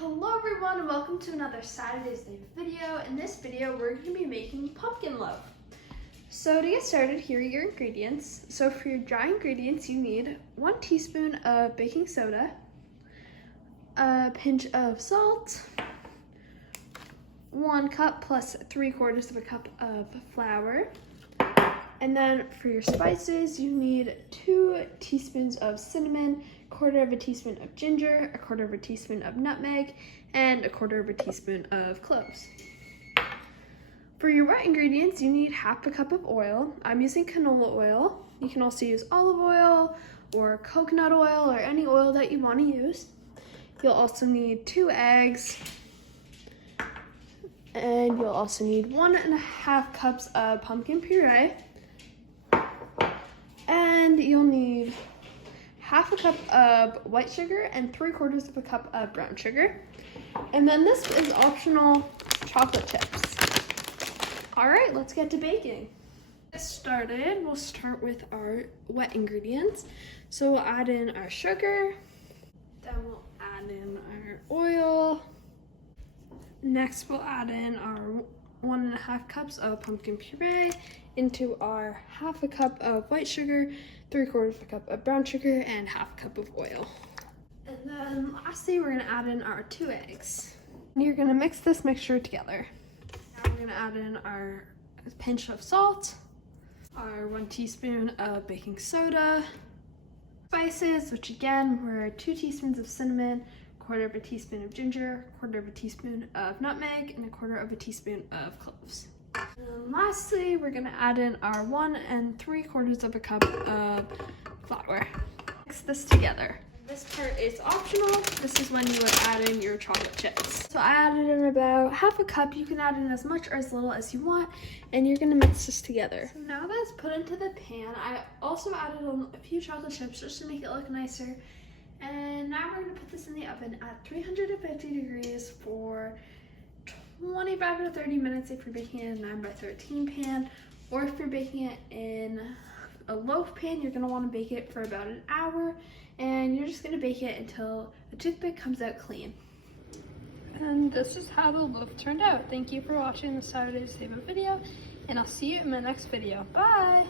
Hello everyone and welcome to another Saturday's Day video. In this video, we're going to be making pumpkin loaf. So to get started, here are your ingredients. So for your dry ingredients, you need 1 teaspoon of baking soda, a pinch of salt, 1 cup plus 3/4 of a cup of flour. And then for your spices, you need 2 teaspoons of cinnamon, 1/4 teaspoon of ginger, 1/4 teaspoon of nutmeg, and 1/4 teaspoon of cloves. For your wet ingredients, you need 1/2 cup of oil. I'm using canola oil. You can also use olive oil or coconut oil or any oil that you want to use. You'll also need 2 eggs. And you'll also need 1.5 cups of pumpkin puree. And you'll need 1/2 cup of white sugar and 3/4 cup of brown sugar. And then this is optional, chocolate chips. All right, let's get to baking. To get started, we'll start with our wet ingredients. So we'll add in our sugar, then we'll add in our oil. Next, we'll add in our 1.5 cups of pumpkin puree into our 1/2 cup of white sugar, 3/4 cup of brown sugar, and 1/2 cup of oil. And then lastly, we're gonna add in our 2 eggs. And you're gonna mix this mixture together. Now we're gonna add in our pinch of salt, our 1 teaspoon of baking soda, spices, which again were 2 teaspoons of cinnamon, 1/4 teaspoon of ginger, 1/4 teaspoon of nutmeg, and 1/4 teaspoon of cloves. And lastly, we're gonna add in our 1 3/4 cup of flour. Mix this together. This part is optional. This is when you would add in your chocolate chips. So I added in about 1/2 cup. You can add in as much or as little as you want, and you're gonna mix this together. So now that's put into the pan, I also added in a few chocolate chips just to make it look nicer. And now we're gonna put this in the oven at 350 degrees for 25 to 30 minutes if you're baking in a 9x13 pan, or if you're baking it in a loaf pan, you're gonna wanna bake it for about an hour, and you're just gonna bake it until the toothpick comes out clean. And this is how the loaf turned out. Thank you for watching the Saturday's Day video, and I'll see you in my next video. Bye!